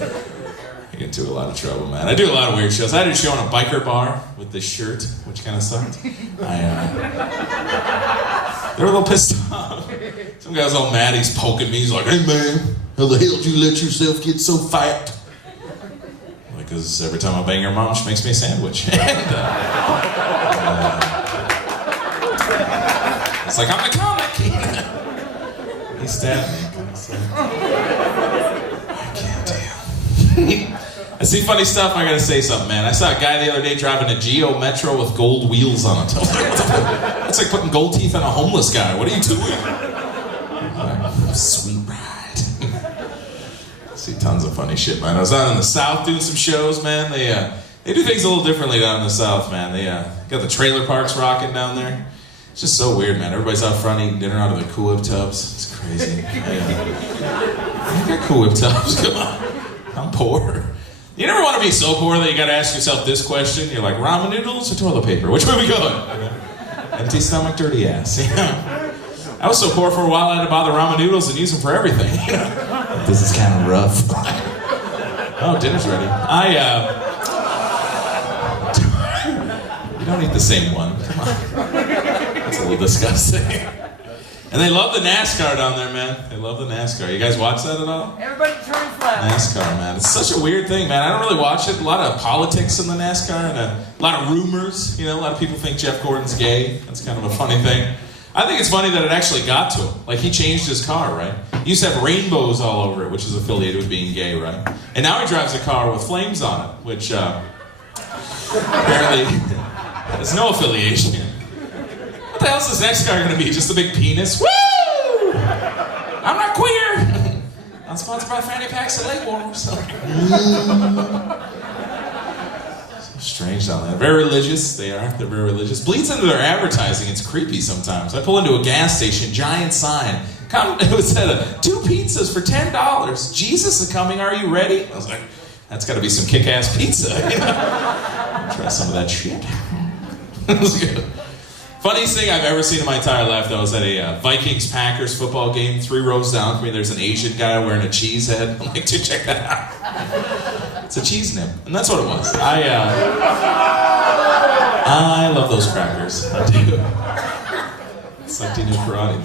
I get into a lot of trouble, man. I do a lot of weird shows. I did a show in a biker bar with this shirt, which kind of sucked. They were a little pissed off. Some guy was all mad. He's poking me. He's like, "Hey, man, how the hell did you let yourself get so fat?" Because every time I bang her mom, she makes me a sandwich. It's like, I'm the comic. He stabbed me. I can't deal. I see funny stuff, I gotta say something, man. I saw a guy the other day driving a Geo Metro with gold wheels on it. It's like putting gold teeth on a homeless guy. What are you doing? Sweet ride. I see tons of funny shit, man. I was out in the South doing some shows, man. They do things a little differently down in the South, man. They got the trailer parks rocking down there. It's just so weird, man. Everybody's out front eating dinner out of their Cool Whip tubs. It's crazy. I got Cool Whip tubs. Come on. I'm poor. You never want to be so poor that you got to ask yourself this question. You're like, ramen noodles or toilet paper? Which way we going? Empty stomach, dirty ass. You know? I was so poor for a while I had to buy the ramen noodles and use them for everything. You know? This is kind of rough. Oh, dinner's ready. You don't eat the same one. Come on. It's a little disgusting. And they love the NASCAR down there, man. They love the NASCAR. You guys watch that at all? Everybody turns left. NASCAR, man. It's such a weird thing, man. I don't really watch it. A lot of politics in the NASCAR and a lot of rumors. You know, a lot of people think Jeff Gordon's gay. That's kind of a funny thing. I think it's funny that it actually got to him. Like, he changed his car, right? He used to have rainbows all over it, which is affiliated with being gay, right? And now he drives a car with flames on it, which apparently has no affiliation. What the hell is this next car going to be? Just a big penis? Woo! I'm not queer! I'm sponsored by Fanny Packs and Leg Warmers. So strange down there. Very religious, they are. They're very religious. Bleeds into their advertising. It's creepy sometimes. I pull into a gas station, giant sign. It said, 2 pizzas for $10. Jesus is coming, are you ready? I was like, that's got to be some kick-ass pizza. You know? Try some of that shit. It was good. Funniest thing I've ever seen in my entire life, though, was at a Vikings-Packers football game. 3 rows down from me, there's an Asian guy wearing a cheese head. I'm like, dude, check that out. It's a cheese nib. And that's what it was. I love those crackers. I do. It's like new karate.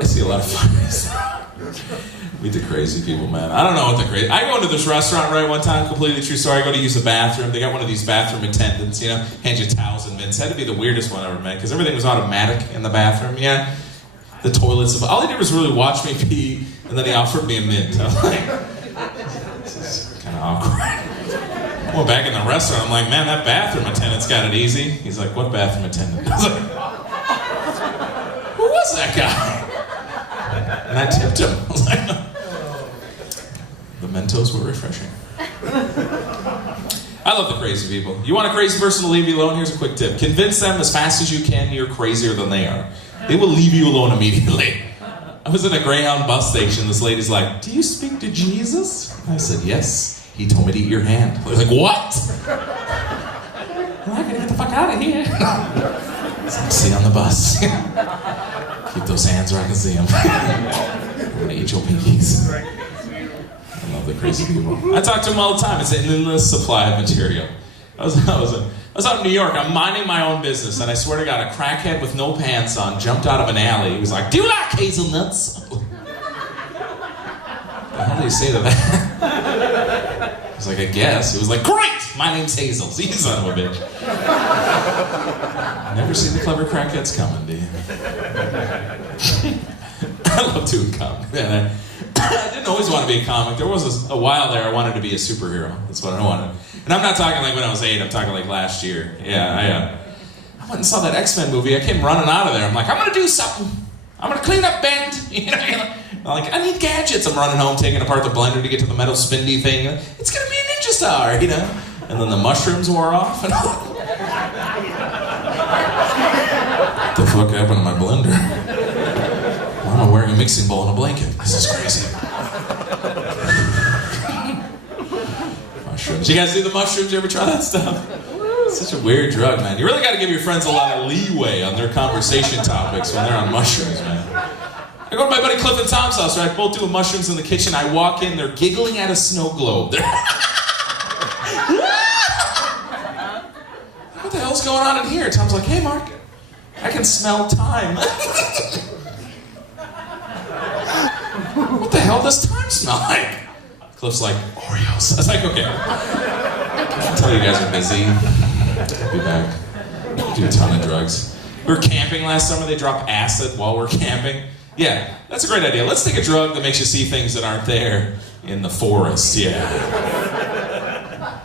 I see a lot of funnies. Meet the crazy people, man. I don't know what the crazy... I go into this restaurant, right, one time, completely true story. I go to use the bathroom. They got one of these bathroom attendants, you know, hand you towels and mints. Had to be the weirdest one I ever met, because everything was automatic in the bathroom, yeah. The toilets... All he did was really watch me pee, and then he offered me a mint. I'm like, this is kind of awkward. I went back in the restaurant. I'm like, man, that bathroom attendant's got it easy. He's like, what bathroom attendant? I was like, who was that guy? And I tipped him. I was like, the Mentos were refreshing. I love the crazy people. You want a crazy person to leave you alone? Here's a quick tip. Convince them as fast as you can you're crazier than they are. They will leave you alone immediately. I was in a Greyhound bus station. This lady's like, do you speak to Jesus? I said, yes. He told me to eat your hand. I was like, what? Well, I gotta get the fuck out of here. See you on the bus. Keep those hands where I can see them. I'm gonna eat your pinkies. I love the crazy people. I talk to them all the time. It's an endless supply of material. I was out in New York. I'm minding my own business, and I swear to God, a crackhead with no pants on jumped out of an alley. He was like, "Do you like hazelnuts?" What the hell do you say to that? I was like, I guess. He was like, great! My name's Hazel. You son of a bitch. Never see the clever crackheads coming, do you? I love doing comedy, man. I didn't always want to be a comic. There was a while there I wanted to be a superhero. That's what I wanted. And I'm not talking like when I was 8. I'm talking like last year. Yeah, I went and saw that X-Men movie. I came running out of there. I'm like, I'm going to do something. I'm going to clean up Bend. You know, I'm like, I need gadgets. I'm running home, taking apart the blender to get to the metal spindy thing. It's going to be a ninja star, you know? And then the mushrooms wore off. And what the fuck happened to my blender? Why am I wearing a mixing bowl and a blanket? This is crazy. Mushrooms. You guys see the mushrooms? You ever try that stuff? It's such a weird drug, man. You really got to give your friends a lot of leeway on their conversation topics when they're on mushrooms, man. I go to my buddy Cliff and Tom's house, right? Both doing mushrooms in the kitchen. I walk in, they're giggling at a snow globe. What the hell's going on in here? Tom's like, hey, Mark, I can smell time. What the hell does time smell like? Cliff's like, Oreos. I was like, okay. I'll tell you guys are busy. I'll be back. Do a ton of drugs. We were camping last summer. They drop acid while we're camping. Yeah, that's a great idea. Let's take a drug that makes you see things that aren't there in the forest. Yeah.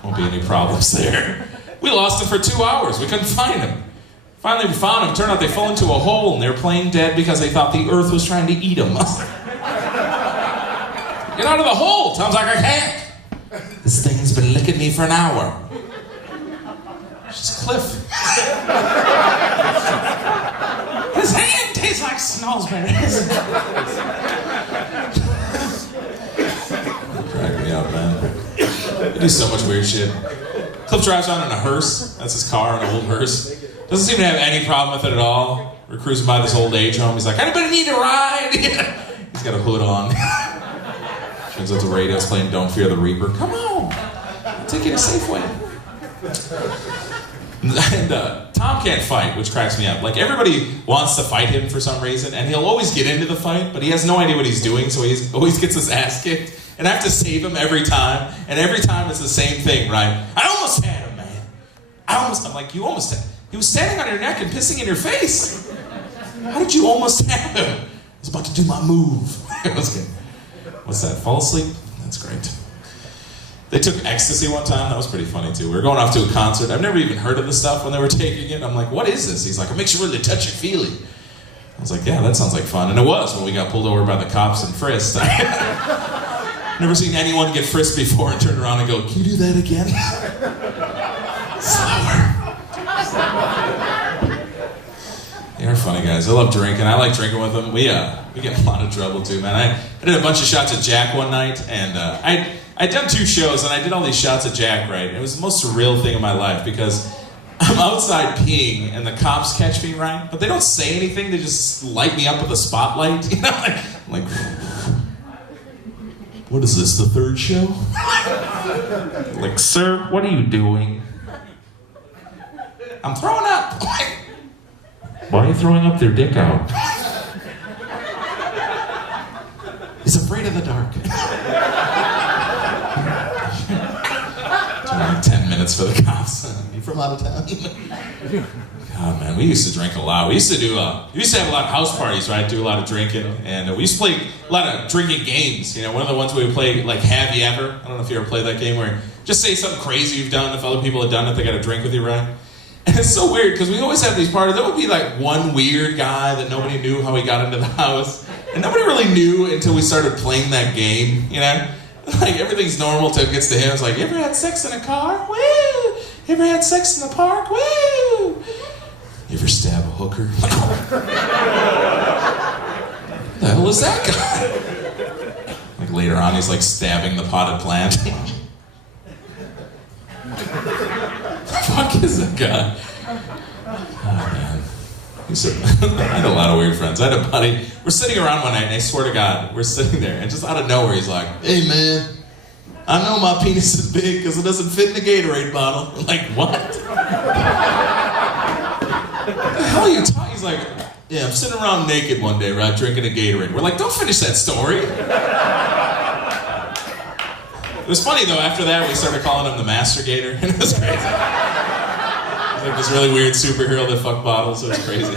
Won't be any problems there. We lost him for 2 hours. We couldn't find him. Finally, we found him. Turned out they fell into a hole and they were playing dead because they thought the earth was trying to eat them. Get out of the hole! Tom's like, I can't. This thing's been licking me for an hour. It's just Cliff. His hand tastes like snowsberries. Crack me up, man. They do so much weird shit. Cliff drives around in a hearse. That's his car, an old hearse. Doesn't seem to have any problem with it at all. We're cruising by this old age home. He's like, anybody need a ride? He's got a hood on. Turns out the radio's playing Don't Fear the Reaper. Come on. I'll take you to Safeway. And Tom can't fight, which cracks me up. Like, everybody wants to fight him for some reason, and he'll always get into the fight, but he has no idea what he's doing, so he always gets his ass kicked. And I have to save him every time, and every time it's the same thing, right? I almost had him, man. I'm like, you almost had him. He was standing on your neck and pissing in your face. How did you almost have him? I was about to do my move. It was good. What's that, fall asleep? That's great. They took ecstasy one time. That was pretty funny, too. We were going off to a concert. I've never even heard of the stuff when they were taking it. I'm like, what is this? He's like, it makes you really touch your feeling. I was like, yeah, that sounds like fun. And it was when we got pulled over by the cops and frisked. Never seen anyone get frisked before and turn around and go, can you do that again? Slower. They're funny guys. I love drinking. I like drinking with them. We get in a lot of trouble too, man. I did a bunch of shots at Jack one night, and I'd done 2 shows, and I did all these shots at Jack, right? And it was the most surreal thing in my life because I'm outside peeing, and the cops catch me, right? But they don't say anything. They just light me up with a spotlight, you know? Like, what is this, the 3rd show? Like, sir, what are you doing? I'm throwing up. Why are you throwing up their dick out? He's afraid of the dark. Like 10 minutes for the cops. You from out of town? God, man, we used to drink a lot. We used to have a lot of house parties, right? Do a lot of drinking, and we used to play a lot of drinking games. You know, one of the ones we would play, like, Have You Ever? I don't know if you ever played that game where just say something crazy you've done. If other people have done it, they got to drink with you, right? And it's so weird because we always have these parties. There would be like one weird guy that nobody knew how he got into the house, and nobody really knew until we started playing that game. You know, like everything's normal till it gets to him. It's like, you ever had sex in a car? Woo! You ever had sex in the park? Woo! You ever stab a hooker? The hell is that guy? Like later on, he's like stabbing the potted plant. Fuck is that guy? Oh, man. I had a lot of weird friends. I had a buddy. We're sitting around one night, and I swear to God, we're sitting there, and just out of nowhere, he's like, hey, man, I know my penis is big because it doesn't fit in the Gatorade bottle. I'm like, what? What the hell are you talking? He's like, yeah, I'm sitting around naked one day, right, drinking a Gatorade. We're like, don't finish that story. It was funny, though, after that, we started calling him the Mastergator, and it was crazy. He was like this really weird superhero that fucked bottles, so it was crazy.